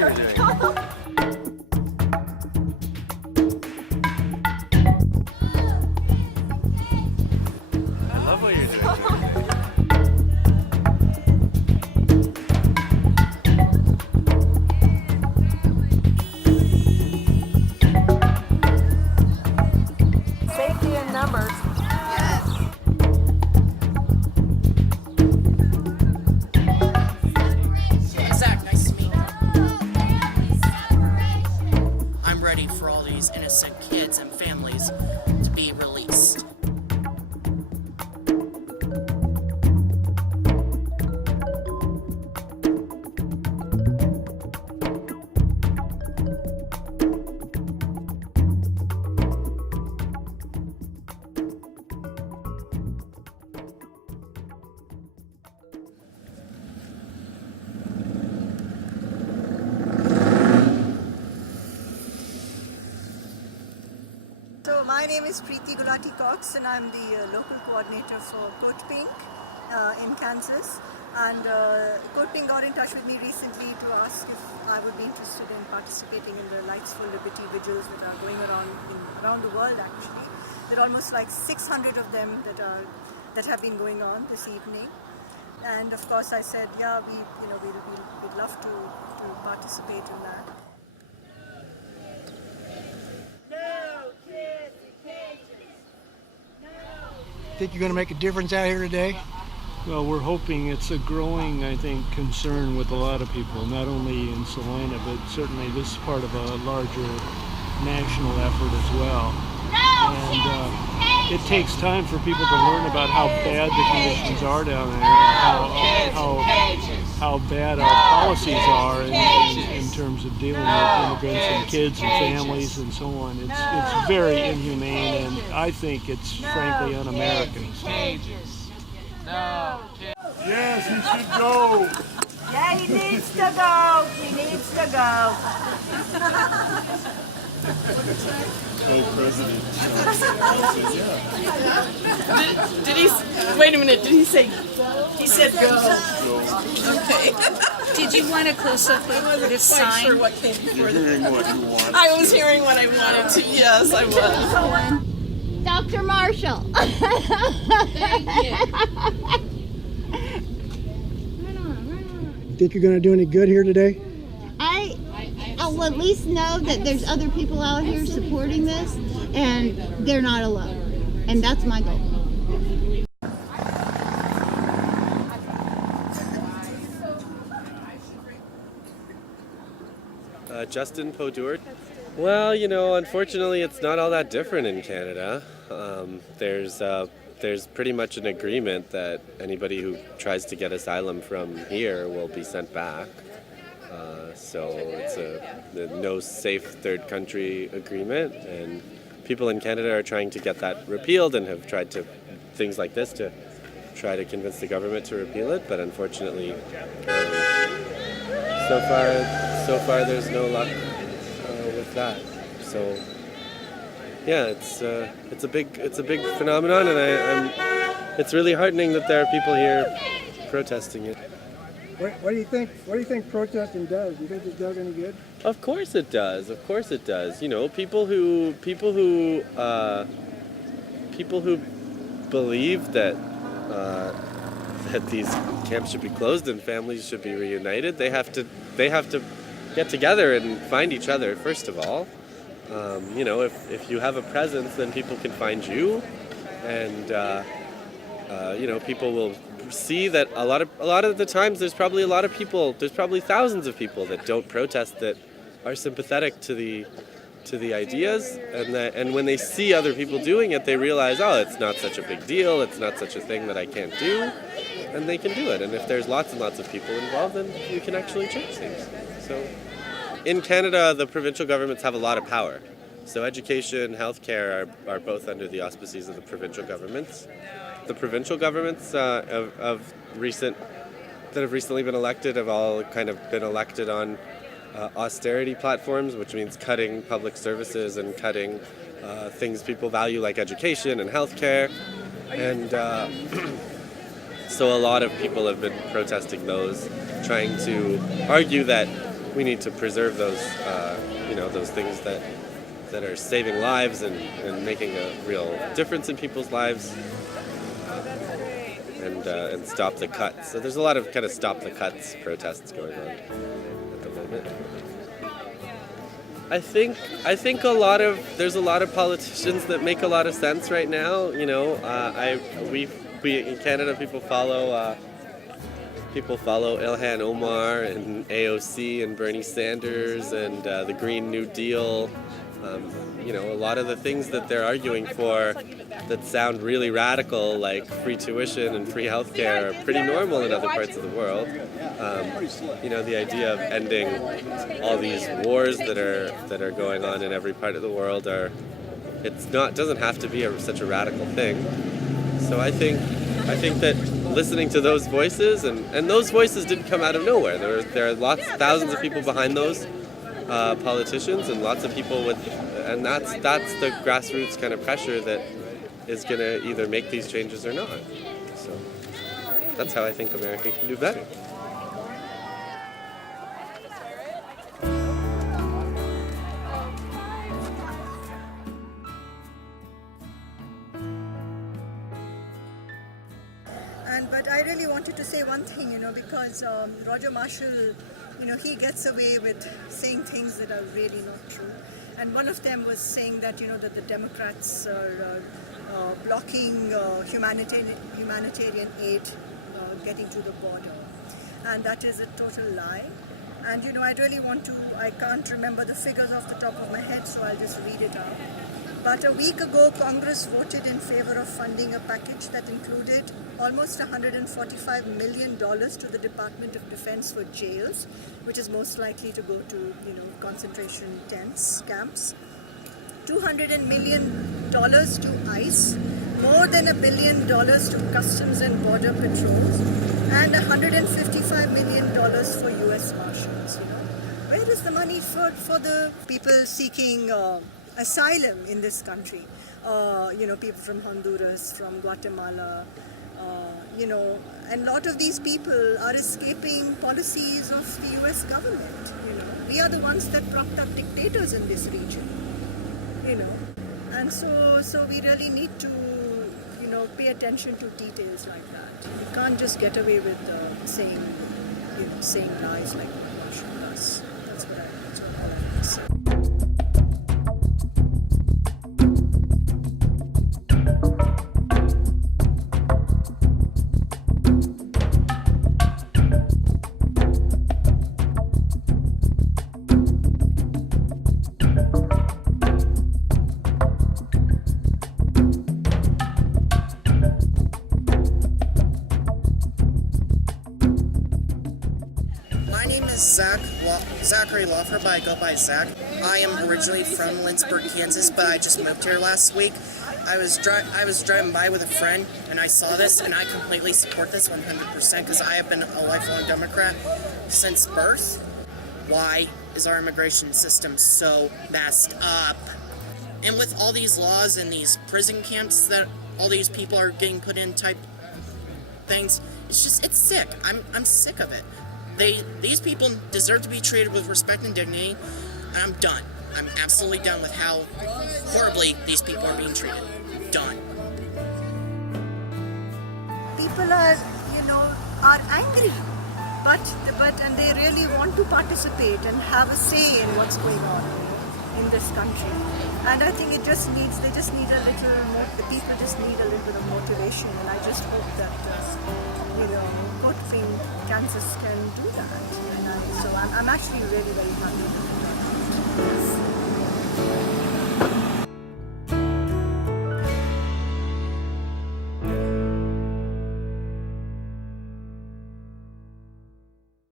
what you're doing. I love what you're doing. Safety in numbers. Zach, nice to meet you. I'm ready for all these innocent kids and families to be released. So my name is Priti Gulati Cox and I'm the local coordinator for Codepink in Kansas. And Codepink got in touch with me recently to ask if I would be interested in participating in the Lights for Liberty vigils that are going around the world actually. There are almost like 600 of them that have been going on this evening. And of course I said, yeah, we'd love to participate in that. Think you're going to make a difference out here today? Well, we're hoping. It's a growing, I think, concern with a lot of people, not only in Salina, but certainly this is part of a larger national effort as well. And it takes time for people to learn about how bad the conditions are down there, how bad our policies are in terms of dealing with immigrants and kids and families and so on. It's very inhumane, and I think it's frankly un-American. Yes, he should go. Yeah, he needs to go. He needs to go. Co-president. Did he? Wait a minute. Did he say? He said go. Okay. Did you want a close-up of this Quite sign? sure what came before You're hearing what you want. I was hearing what I wanted to. Yes, I was. Dr. Marshall. Think you're going to do any good here today? I'll at least know that there's other people out here supporting this and they're not alone. And that's my goal. Justin Podour. Well, you know, unfortunately, it's not all that different in Canada. There's pretty much an agreement that anybody who tries to get asylum from here will be sent back. So it's a no safe third country agreement, and people in Canada are trying to get that repealed and have tried to things like this to try to convince the government to repeal it, but unfortunately, so far there's no luck with that. So yeah, it's a big phenomenon, and it's really heartening that there are people here protesting it. What do you think? What do you think protesting does? Do you think it does any good? Of course it does. Of course it does. You know, people who believe that these camps should be closed and families should be reunited, they have to get together and find each other first of all. You know, if you have a presence, then people can find you, and you know, people will see that a lot of the times there's probably thousands of people that don't protest that are sympathetic to the ideas, and when they see other people doing it, they realize, oh, it's not such a big deal, it's not such a thing that I can't do, and they can do it. And if there's lots and lots of people involved, then you can actually change things. So in Canada, the provincial governments have a lot of power. So education, healthcare are both under the auspices of the provincial governments. The provincial governments that have recently been elected have all kind of been elected on austerity platforms, which means cutting public services and cutting things people value like education and healthcare. And so a lot of people have been protesting those, trying to argue that we need to preserve those, those things that are saving lives and making a real difference in people's lives, and stop the cuts. So there's a lot of kind of stop the cuts protests going on at the moment. I think there's a lot of politicians that make a lot of sense right now. We in Canada people follow Ilhan Omar and AOC and Bernie Sanders and the Green New Deal. A lot of the things that they're arguing for that sound really radical, like free tuition and free healthcare, are pretty normal in other parts of the world. The idea of ending all these wars that are going on in every part of the world doesn't have to be such a radical thing. So I think that listening to those voices, and those voices didn't come out of nowhere. There are thousands of people behind those politicians, and lots of people and that's the grassroots kind of pressure that is going to either make these changes or not. So that's how I think America can do better. But I really wanted to say one thing, because Roger Marshall, he gets away with saying things that are really not true. And one of them was saying that, that the Democrats are blocking humanitarian aid getting to the border. And that is a total lie. And, I can't remember the figures off the top of my head, so I'll just read it out. But a week ago, Congress voted in favor of funding a package that included almost $145 million to the Department of Defense for jails, which is most likely to go to, concentration camps. $200 million to ICE, more than $1 billion to Customs and Border Patrols, and $155 million for U.S. Marshals. Where is the money for the people seeking asylum in this country? People from Honduras, from Guatemala, and a lot of these people are escaping policies of the U.S. government. We are the ones that propped up dictators in this region. And so we really need to, pay attention to details like that. We can't just get away with saying lies like Marshall does. That's what I want to say. Zachary Loffer, but I go by Zach. I am originally from Lynchburg, Kansas, but I just moved here last week. I was driving by with a friend, and I saw this, and I completely support this 100% because I have been a lifelong Democrat since birth. Why is our immigration system so messed up? And with all these laws and these prison camps that all these people are getting put in type things, it's sick. I'm sick of it. These people deserve to be treated with respect and dignity, and I'm done. I'm absolutely done with how horribly these people are being treated. Done. People are angry, and they really want to participate and have a say in what's going on in this country. And I think they just need a little more. The people just need a little bit of motivation, and I just hope that Codepink Kansas can do that. And I'm actually really very happy.